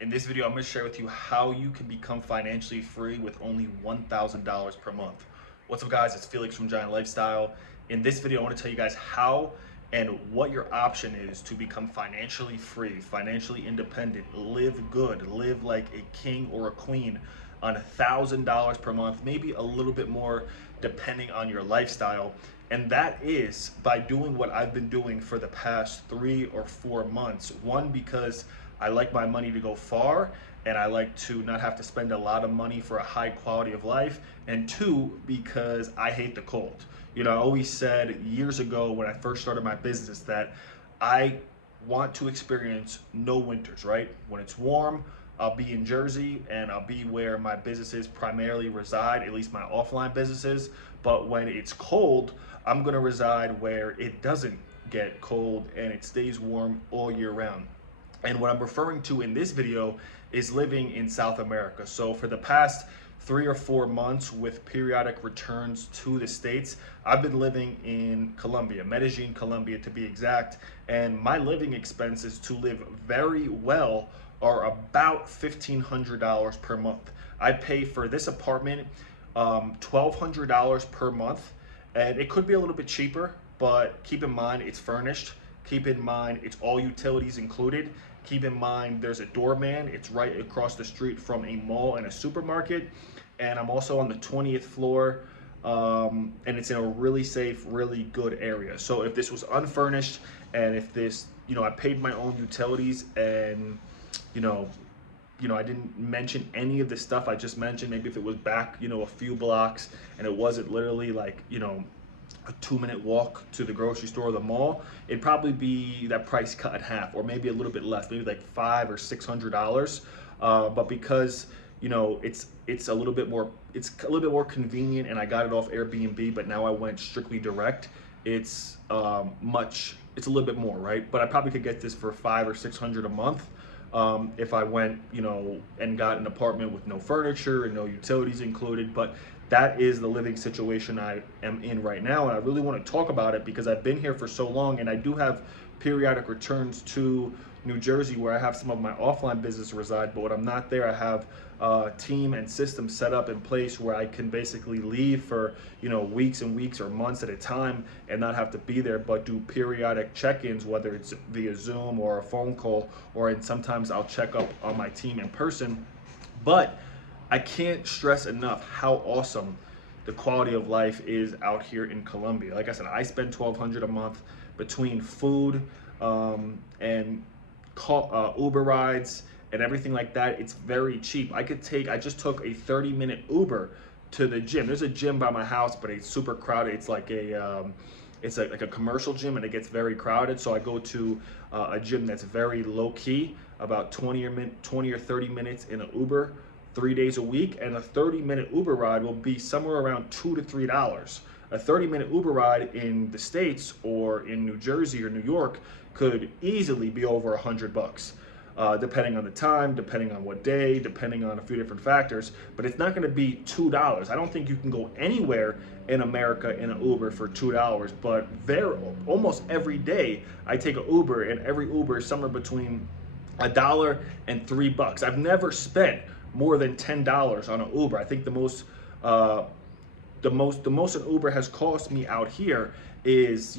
In this video, I'm going to share with you how you can become financially free with only $1,000 per month. What's up, guys? It's Felix from Giant Lifestyle. In this video, I want to tell you guys how and what your option is to become financially free, financially independent, live good, live like a king or a queen on $1,000 per month, maybe a little bit more depending on your lifestyle. And that is by doing what I've been doing for the past 3 or 4 months. One, because I like my money to go far and I like to not have to spend a lot of money for a high quality of life. And two, because I hate the cold. You know, I always said years ago when I first started my business that I want to experience no winters, right? When it's warm, I'll be in Jersey and I'll be where my businesses primarily reside, at least my offline businesses. But when it's cold, I'm gonna reside where it doesn't get cold and it stays warm all year round. And what I'm referring to in this video is living in South America. So for the past 3 or 4 months with periodic returns to the States, I've been living in Colombia, Medellin, Colombia to be exact. And my living expenses to live very well are about $1,500 per month. I pay for this apartment $1,200 per month, and it could be a little bit cheaper, but keep in mind it's furnished. Keep in mind it's all utilities included. Keep in mind there's a doorman. It's right across the street from a mall and a supermarket. And I'm also on the 20th floor, and it's in a really safe, really good area. So if this was unfurnished and if this, I paid my own utilities and, you know, I didn't mention any of the stuff I just mentioned. Maybe if it was back, a few blocks and it wasn't literally like, a 2-minute walk to the grocery store or the mall, it'd probably be that price cut in half or maybe a little bit less, maybe like $500 or $600. But because it's a little bit more convenient, and I got it off Airbnb, but now I went strictly direct. It's a little bit more, right? But I probably could get this for $500 or $600 a month. If I went, and got an apartment with no furniture and no utilities included. But that is the living situation I am in right now. And I really want to talk about it because I've been here for so long, and I do have periodic returns to New Jersey where I have some of my offline business reside. But when I'm not there, I have a team and system set up in place where I can basically leave for, weeks and weeks or months at a time and not have to be there, but do periodic check-ins, whether it's via Zoom or a phone call, and sometimes I'll check up on my team in person. But I can't stress enough how awesome the quality of life is out here in Colombia. Like I said, I spend $1,200 a month between food and Uber rides and everything like that. It's very cheap. I just took a 30-minute Uber to the gym. There's a gym by my house, but it's super crowded. It's like like a commercial gym, and it gets very crowded. So I go to a gym that's very low key, about 20 or 30 minutes in an Uber 3 days a week, and a 30-minute Uber ride will be somewhere around $2 to $3. A 30-minute Uber ride in the States or in New Jersey or New York could easily be over $100, depending on the time, depending on what day, depending on a few different factors. But it's not going to be $2. I don't think you can go anywhere in America in an Uber for $2. But almost every day I take an Uber, and every Uber is somewhere between $1 and $3. I've never spent more than $10 on an Uber. I think the most an Uber has cost me out here is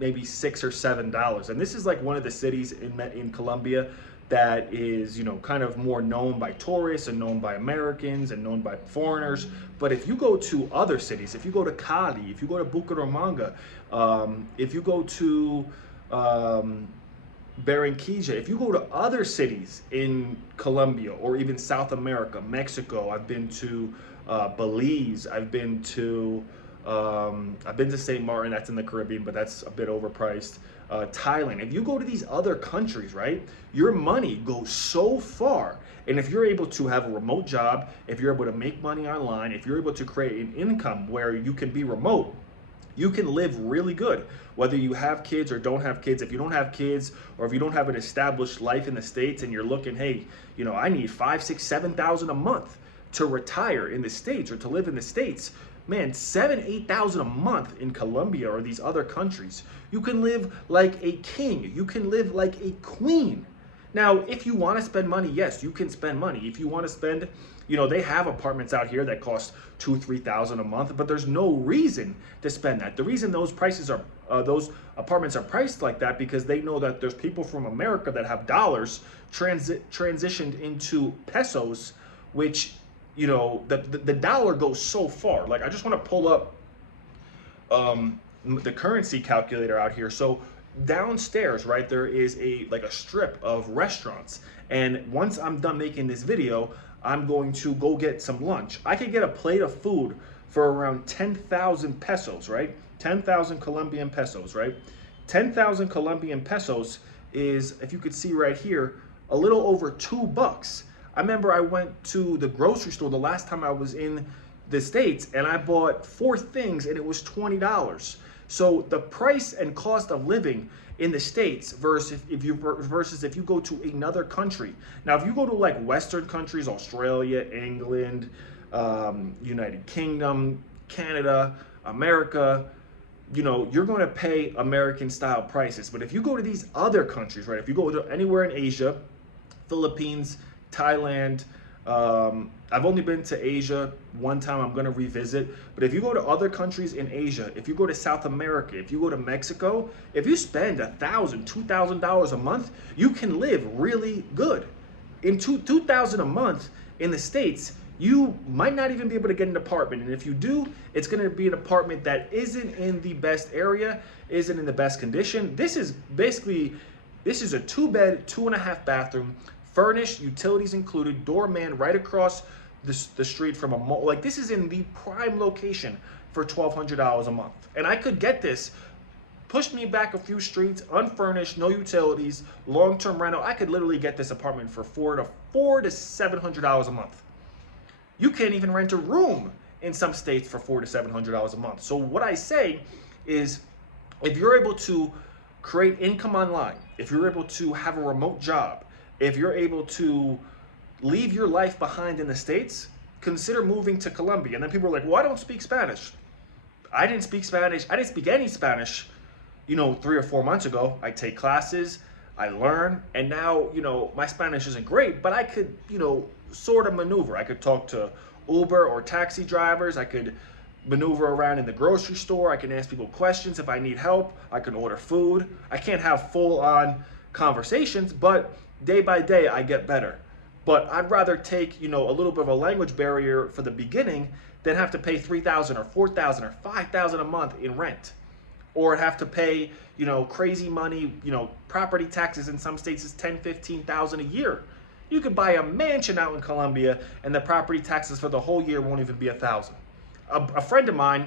maybe $6 or $7. And this is like one of the cities in Colombia that is kind of more known by tourists and known by Americans and known by foreigners. But if you go to other cities, if you go to Cali, if you go to Bucaramanga, if you go to Barranquilla, if you go to other cities in Colombia or even South America, Mexico, I've been to Belize, I've been to St. Martin, that's in the Caribbean, but that's a bit overpriced. Thailand. If you go to these other countries, right, your money goes so far. And if you're able to have a remote job, if you're able to make money online, if you're able to create an income where you can be remote, you can live really good, whether you have kids or don't have kids. If you don't have kids, or if you don't have an established life in the States and you're looking, hey, I need 5, 6, 7,000 a month to retire in the States or to live in the States. Man, 7, 8,000 a month in Colombia or these other countries. You can live like a king. You can live like a queen. Now, if you want to spend money, yes, you can spend money. If you want to spend, they have apartments out here that cost 2,000-3,000 a month, but there's no reason to spend that. The reason those apartments are priced like that because they know that there's people from America that have dollars transitioned into pesos, which the dollar goes so far. Like, I just want to pull up the currency calculator out here. So downstairs, right, there is a strip of restaurants, and once I'm done making this video, I'm going to go get some lunch. I could get a plate of food for around 10,000 pesos, right? 10,000 Colombian pesos, right? 10,000 Colombian pesos is, if you could see right here, a little over $2. I remember I went to the grocery store the last time I was in the States, and I bought 4 things, and it was $20. So the price and cost of living in the States versus if you go to another country. Now, if you go to like Western countries, Australia, England, United Kingdom, Canada, America, you're going to pay American style prices. But if you go to these other countries, right, if you go to anywhere in Asia, Philippines, Thailand, I've only been to Asia one time. I'm going to revisit. But if you go to other countries in Asia, if you go to South America, if you go to Mexico, if you spend $1,000, $2,000 a month, you can live really good. In $2,000 a month in the States, you might not even be able to get an apartment. And if you do, it's going to be an apartment that isn't in the best area, isn't in the best condition. This is a 2-bed, 2.5 bathroom, furnished, utilities included, doorman right across the street from a mall. Like, this is in the prime location for $1,200 a month. And I could get this, push me back a few streets, unfurnished, no utilities, long-term rental. I could literally get this apartment for $400 to $700 a month. You can't even rent a room in some states for $400 to $700 a month. So what I say is, if you're able to create income online, if you're able to have a remote job, if you're able to leave your life behind in the States, consider moving to Colombia. And then people are like, well, I don't speak Spanish. I didn't speak Spanish. I didn't speak any Spanish, 3 or 4 months ago. I take classes, I learn, and now, my Spanish isn't great, but I could, sort of maneuver. I could talk to Uber or taxi drivers. I could maneuver around in the grocery store. I can ask people questions if I need help. I can order food. I can't have full-on conversations, but day by day I get better. But I'd rather take, a little bit of a language barrier for the beginning than have to pay $3,000 or $4,000 or $5,000 a month in rent, or have to pay, crazy money. Property taxes in some states is $10,000, $15,000 a year. You could buy a mansion out in Colombia, and the property taxes for the whole year won't even be $1,000. A friend of mine,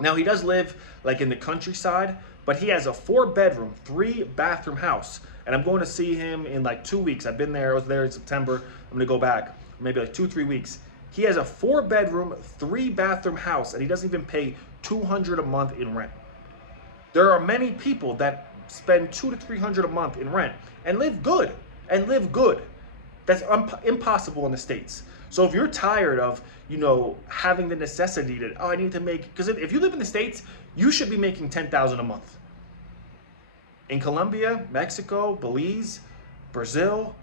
now he does live like in the countryside, but he has a 4-bedroom, 3-bathroom house. And I'm going to see him in like 2 weeks. I was there in September. I'm gonna go back, maybe like 2-3 weeks. He has a 4-bedroom, 3-bathroom house, and he doesn't even pay $200 a month in rent. There are many people that spend $200 to $300 a month in rent and live good, That's impossible in the States. So if you're tired of, having the necessity that, I need to make, because if you live in the States, you should be making $10,000 a month. In Colombia, Mexico, Belize, Brazil,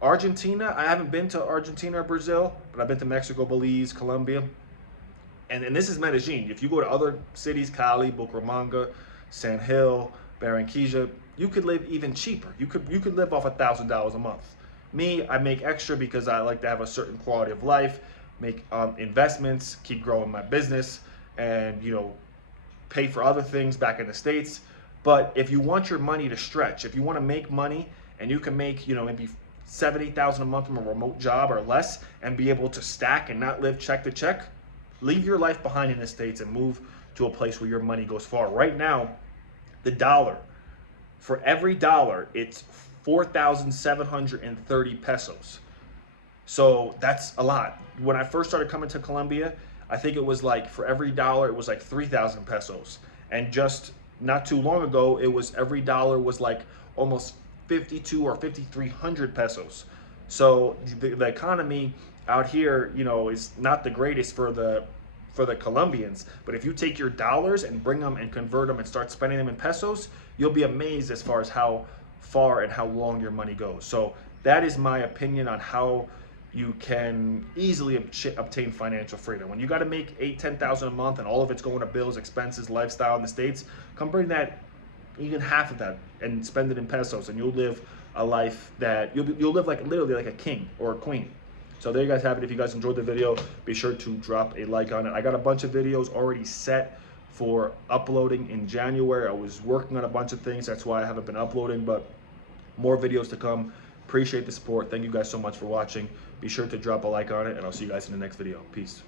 Argentina. I haven't been to Argentina or Brazil, but I've been to Mexico, Belize, Colombia. And this is Medellin. If you go to other cities, Cali, Bucaramanga, San Gil, Barranquilla, you could live even cheaper. You could live off $1,000 a month. Me, I make extra because I like to have a certain quality of life, make investments, keep growing my business, and pay for other things back in the States. But if you want your money to stretch, if you want to make money and you can make maybe $7,000, $8,000 a month from a remote job or less, and be able to stack and not live check to check, leave your life behind in the States and move to a place where your money goes far. Right now, the dollar, for every dollar, it's 4,730 pesos. So that's a lot. When I first started coming to Colombia, I think it was like for every dollar, it was like 3,000 pesos. And just not too long ago, it was every dollar was like almost 52 or 5,300 pesos. So the economy out here, is not the greatest for the Colombians. But if you take your dollars and bring them and convert them and start spending them in pesos, you'll be amazed as far as how far and how long your money goes. So that is my opinion on how you can easily obtain financial freedom. When you got to make $8,000-10,000 a month and all of it's going to bills, expenses, lifestyle in the States, come bring that, even half of that, and spend it in pesos, and you'll live a life that you'll live like literally like a king or a queen. So there you guys have it. If you guys enjoyed the video, be sure to drop a like on it. I got a bunch of videos already set for uploading in January. I was working on a bunch of things, that's why I haven't been uploading, but more videos to come. Appreciate the support. Thank you guys so much for watching. Be sure to drop a like on it, and I'll see you guys in the next video. Peace.